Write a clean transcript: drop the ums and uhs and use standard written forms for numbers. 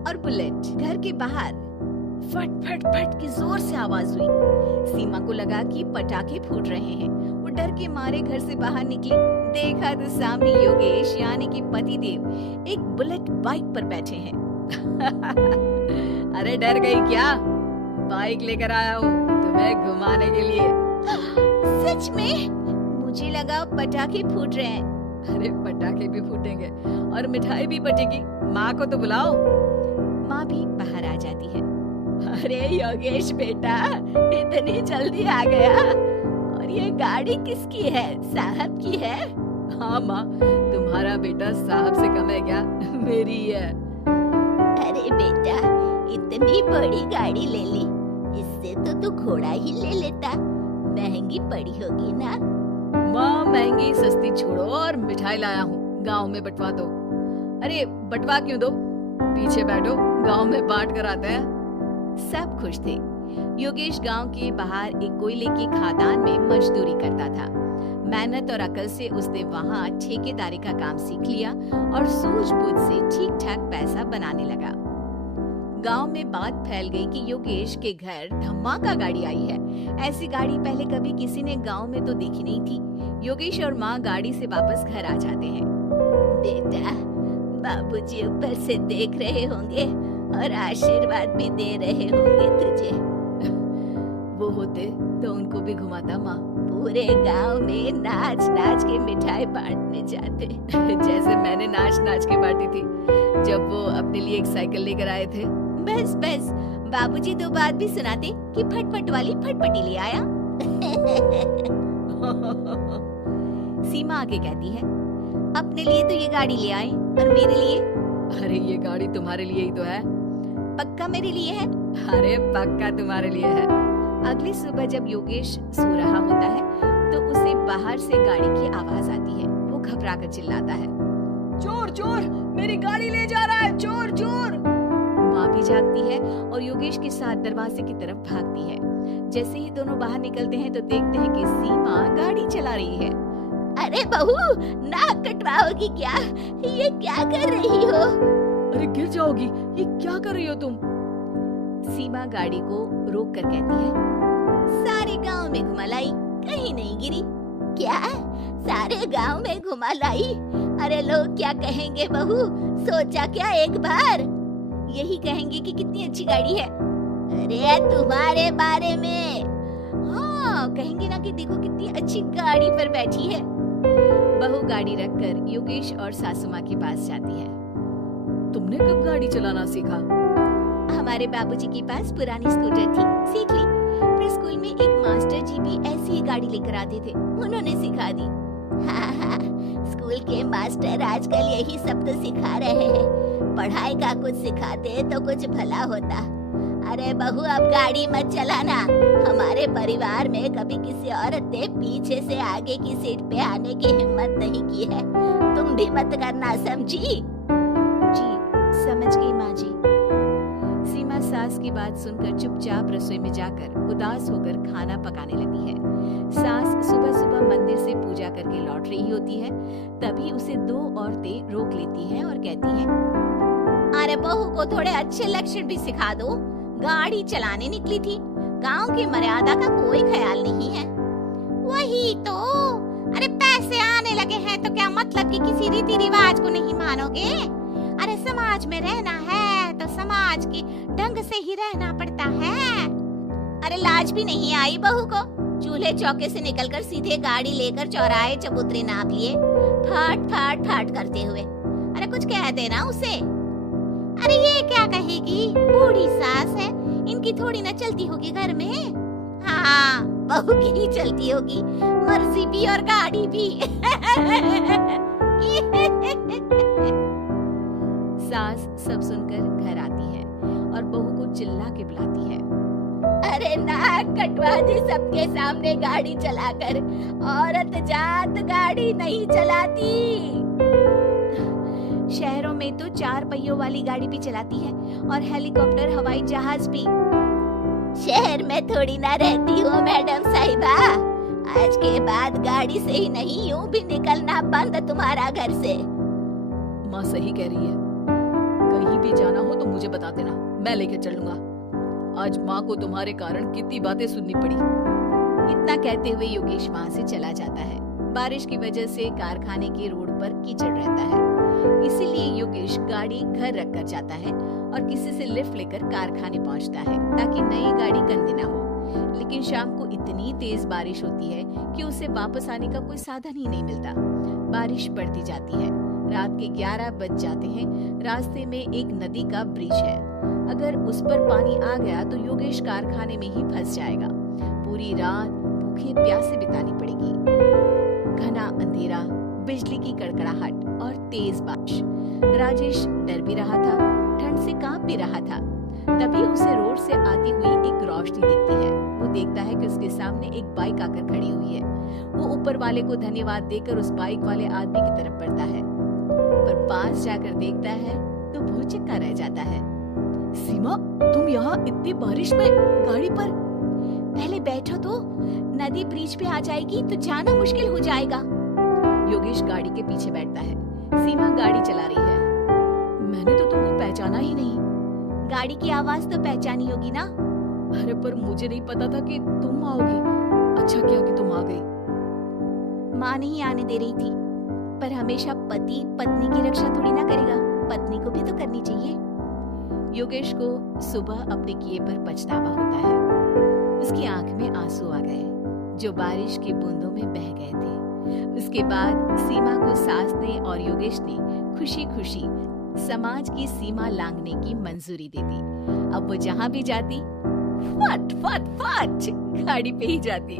और बुलेट। घर के बाहर फट फट फट की जोर से आवाज हुई। सीमा को लगा कि पटाखे फूट रहे हैं। वो डर के मारे घर से बाहर निकली। देखा तो सामने योगेश यानी कि पतिदेव एक बुलेट बाइक पर बैठे हैं। अरे डर गई क्या? बाइक लेकर आया हूँ तुम्हें घुमाने के लिए। सच में? मुझे लगा पटाखे फूट रहे हैं। अरे पटाखे भी फूटेंगे और मिठाई भी बटेगी। माँ को तो बुलाओ। माँ भी बाहर आ जाती है। अरे योगेश बेटा, इतनी जल्दी आ गया। और ये गाड़ी किसकी है? साहब की है? हाँ माँ, तुम्हारा बेटा साहब से कम है क्या? मेरी है। अरे बेटा, इतनी बड़ी गाड़ी ले ली, इससे तो तू घोड़ा ही ले लेता। महंगी पड़ी होगी ना? माँ महंगी सस्ती छोड़ो और मिठाई लाया हूँ, गांव में बंटवा दो। अरे बंटवा क्यों दो? पीछे बैठो, गांव में बांट कर आते हैं। सब खुश थे। योगेश गांव के बाहर एक कोयले की खदान में मजदूरी करता था। मेहनत और अकल से उसने वहां ठेकेदारी का काम सीख लिया और सूझबूझ से ठीक ठाक पैसा बनाने लगा। गांव में बात फैल गई कि योगेश के घर धमाका गाड़ी आई है। ऐसी गाड़ी पहले कभी किसी ने गांव में तो देखी नहीं थी। योगेश और माँ गाड़ी से वापस घर आ जाते हैं। बेटा, बाबूजी ऊपर से देख रहे होंगे और आशीर्वाद भी दे रहे होंगे तुझे। वो होते तो उनको भी घुमाता माँ। पूरे गांव में नाच नाच के मिठाई बांटने जाते। जैसे मैंने नाच नाच के बांटी थी जब वो अपने लिए एक साइकिल लेकर आए थे। बस बस, बाबूजी दो बात भी सुनाते कि फटफट वाली फटफटी ले आया। सीमा आगे कहती है, अपने लिए तो ये गाड़ी ले आए और मेरे लिए? अरे ये गाड़ी तुम्हारे लिए ही तो है। पक्का मेरे लिए है? अरे पक्का तुम्हारे लिए है। अगली सुबह जब योगेश सो रहा होता है तो उसे बाहर से गाड़ी की आवाज आती है। वो घबरा कर चिल्लाता है, चोर चोर, मेरी गाड़ी ले जा रहा है, चोर चोर। माँ भी जागती है और योगेश के साथ दरवाजे की तरफ भागती है। जैसे ही दोनों बाहर निकलते हैं तो देखते हैं कि सीमा गाड़ी चला रही है। अरे बहू, नाक कटवाओगी क्या? ये क्या कर रही हो? अरे गिर जाओगी, ये क्या कर रही हो तुम? सीमा गाड़ी को रोक कर कहती है, सारे गांव में घुमा लाई, कहीं नहीं गिरी। क्या? सारे गांव में घुमा लाई? अरे लोग क्या कहेंगे बहू? सोचा क्या एक बार? यही कहेंगे कि कितनी अच्छी गाड़ी है। अरे तुम्हारे बारे में। हाँ, कहेंगे ना कि देखो कितनी अच्छी गाड़ी पर बैठी है। बहू गाड़ी रखकर योगेश और सासू माँ के पास जाती है। तुमने कब गाड़ी चलाना सीखा? हमारे बाबूजी के पास पुरानी स्कूटर थी, सीख ली। फिर स्कूल में एक मास्टर जी भी ऐसी ही गाड़ी लेकर आते थे, उन्होंने सिखा दी। हाँ, स्कूल के मास्टर आजकल यही सब तो सिखा रहे हैं। पढ़ाई का कुछ सिखाते तो कुछ भला होता। अरे बहू, अब गाड़ी मत चलाना। हमारे परिवार में कभी किसी औरत ने पीछे से आगे की सीट पे आने की हिम्मत नहीं की है। तुम भी मत करना, समझी? जी समझ गई माँ जी। सीमा सास की बात सुनकर चुपचाप रसोई में जाकर उदास होकर खाना पकाने लगी है। सास सुबह सुबह मंदिर से पूजा करके लौट रही होती है। तभी उसे दो औरतें रोक लेती हैं और कहती हैं, अरे बहू को थोड़े अच्छे लक्षण भी सिखा दो। गाड़ी चलाने निकली थी, गांव की मर्यादा का कोई ख्याल नहीं है। वही तो, अरे पैसे आने लगे हैं तो क्या मतलब कि किसी रीति रिवाज को नहीं मानोगे? अरे समाज में रहना है तो समाज के ढंग से ही रहना पड़ता है। अरे लाज भी नहीं आई बहू को? चूल्हे चौके से निकलकर सीधे गाड़ी लेकर चौराहे चबूतरे नाप लिए, फाट फाट फाट करते हुए। अरे कुछ कहते ना उसे। अरे ये क्या कहेगी, बूढ़ी सास है, इनकी थोड़ी ना चलती होगी घर में। हाँ, बहू की ही चलती होगी, मर्जी भी और गाड़ी भी। सास सब सुनकर घर आती है और बहू को चिल्ला के बुलाती है, अरे नाक कटवा दी सबके सामने गाड़ी चलाकर। औरत जात गाड़ी नहीं चलाती। शहरों में तो 4 पहियों वाली गाड़ी भी चलाती है और हेलीकॉप्टर, हवाई जहाज भी। शहर में थोड़ी ना रहती हूँ मैडम साहिबा। आज के बाद गाड़ी से ही नहीं, यूं भी निकलना बंद तुम्हारा घर से। माँ सही कह रही है, कहीं भी जाना हो तो मुझे बता देना, मैं लेकर चलूंगा। आज माँ को तुम्हारे कारण कितनी बातें सुननी पड़ी। इतना कहते हुए योगेश वहाँ से चला जाता है। बारिश की वजह से कारखाने के रोड पर कीचड़ रहता है, इसीलिए योगेश गाड़ी घर रख कर जाता है और किसी से लिफ्ट लेकर कारखाने पहुँचता है ताकि नई गाड़ी गंदी ना हो। लेकिन शाम को इतनी तेज बारिश होती है कि उसे वापस आने का कोई साधन ही नहीं मिलता। बारिश बढ़ती जाती है, रात के 11 बज जाते हैं। रास्ते में एक नदी का ब्रिज है, अगर उस पर पानी आ गया तो योगेश कारखाने में ही फंस जाएगा। पूरी रात भूखे प्यासे बितानी पड़ेगी। घना अंधेरा, बिजली की कड़कड़ाहट और तेज बारिश। राजेश डर भी रहा था, ठंड से कांप भी रहा था। तभी उसे रोड से आती हुई एक रोशनी दिखती है। वो देखता है कि उसके सामने एक बाइक आकर खड़ी हुई है। वो ऊपर वाले को धन्यवाद देकर उस बाइक वाले आदमी की तरफ बढ़ता है, पर पास जाकर देखता है तो भौचक्का रह जाता है। सीमा, तुम यहाँ इतनी बारिश में गाड़ी पर? पहले बैठो तो, नदी ब्रिज पे आ जाएगी तो जाना मुश्किल हो जाएगा। योगेश गाड़ी के पीछे बैठता है। सीमा गाड़ी चला रही है। मैंने तो तुमको पहचाना ही नहीं। गाड़ी की आवाज तो पहचानी होगी ना? अरे पर मुझे नहीं पता था कि तुम आओगी। अच्छा किया कि तुम आ गई। माँ नहीं आने दे रही थी, पर हमेशा पति पत्नी की रक्षा थोड़ी ना करेगा, पत्नी को भी तो करनी चाहिए। योगेश को सुबह अपने किए पर पछतावा होता है। उसकी आंख में आंसू आ गए जो बारिश की बूंदों में बह गए थे। उसके बाद सीमा को सास ने और योगेश ने खुशी खुशी समाज की सीमा लांघने की मंजूरी दे दी। अब वो जहाँ भी जाती फट फट फट गाड़ी पे ही जाती।